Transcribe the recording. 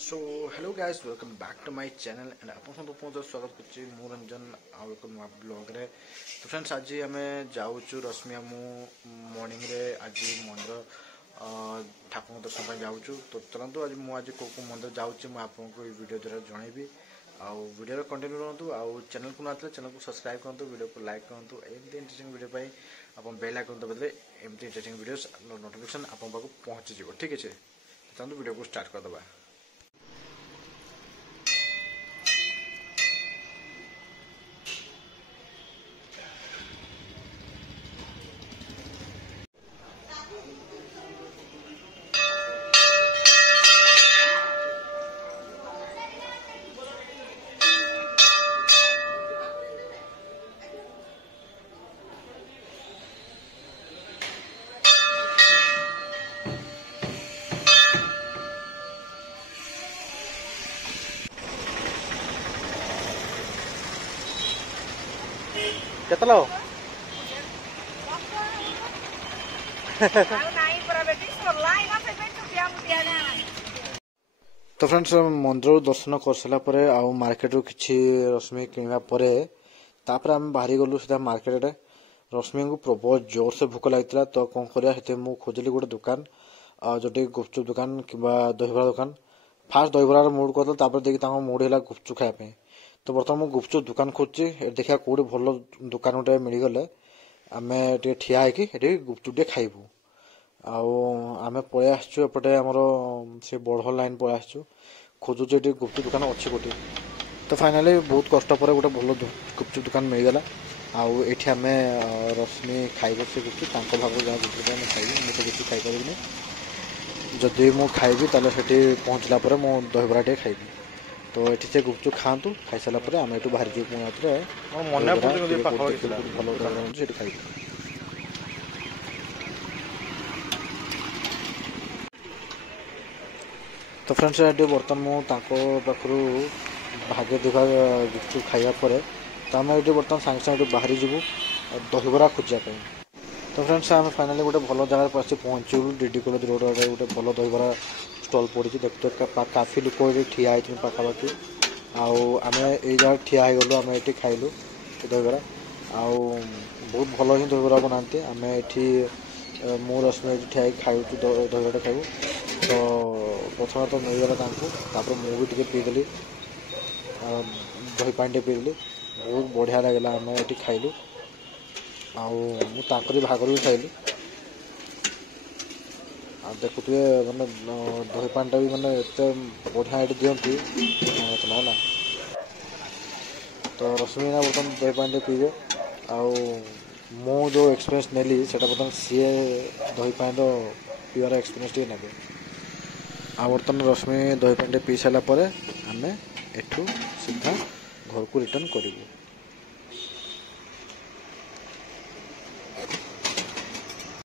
So hello guys welcome back to my channel and आप बहुत स्वागत कर रंजन आउ एक नुआ ब्लॉग रे। तो फ्रेंड्स आज आम जाऊँ रश्मि मु मॉर्निंग रे आज मंदिर ठाकुर दर्शन जाऊँ। तो चलतु आज मुझे कौ मंदिर जाऊँ आपको वीडियो द्वारा जनइबी आउ वीडियो कंटिन्यू रहतु आउ चैनल को नथिले चैनल को सब्सक्राइब करूँ वीडियो को लाइक करूँ एमती इंटरेस्टिंग वीडियो आप बेल आइकन दबाइले एमती इंटरेस्टिंग वीडियोस नोटिफिकेशन आप पहुँची जाए। ठीक है चलते वीडियो को स्टार्ट करदे। केतलो तो फ्रेंड्स मंदिर दर्शन कर सारापर आउ मार्केट रू किछि रश्मि किणवा परे तापर आम बाहरी गलु सीधा मार्केट रे। रश्मि को प्रबल जोर से भूख लगी तो कौन करा मु खोजली गोटे दुकान जोटी गुपचुप दुकान कि दहीबरा दुकान। फास्ट दहीबरार मुड कर देखिए मुड है गुपचुप खायापी। तो बर्तमान मुझे गुपचुप दुकान खोजुची देखा कौटे भल दुकान गोटे मिलगले आम ठिया होगी गुपचुप टे खाइबू। आम पलि आसपटे आमर से बड़ लाइन पलि आसु खोजुचे गुपचुप दुकान अच्छी गोटे। तो फाइनाली बहुत कष्ट पर गोटे भल गुपचुप दुकान मिलगला आउ ये आम रश्मि खाइब से गुपचुप भाग जहाँ गुपचुप खाइबी मुझे तो किसी खाई जदि मु खाइबी ताले पहुँचला मु दहीबरा टे खाइबी। तो ये से गुपचुप खातु खाई सारापर आम ये बाहर जी भल खाइबू। तो फ्रेंड्स ये बर्तमान पाखु भाग्य देखा गुपचुप खाइबापर तो आम ये बर्तमान सागे सागे बाहरी जीवु दहीबरा खोजापी। तो फ्रेंड्स आम फाइनाली गोटे भल जगह पर आसी पहुँचू डीडी कॉलेज रोड गोटे भल दहीबरा स्टल पड़ी देखते काफी लोक ये ठिया होती पाखापाखि आम ये जगह ठिया हो गलु आम ये खाइलु दहीबरा आउ बहुत भल ही दहीबरा बनाते आम ये मु रश्मि ठिया खाऊ दहीबरा खाइबू। तो प्रथम तो मिलगला मुझे भी पीदेली दही पानी पीदेली बहुत बढ़िया लगला आम ये खाइलु आउरी भागर भी खाइली देखुए मैंने दही पानी भी मैंने एत बढ़िया ये दिखती है। तो रश्मि बर्तमान दही पानी पीबे आउ मु जो एक्सपीरियंस नेली से बर्तमान सी दही पानी पीवार एक्सपीरियंस टे ने आ बर्तमान रश्मि दही पानी पी सारापर आम एठू सीधा घर को रिटर्न करूँ।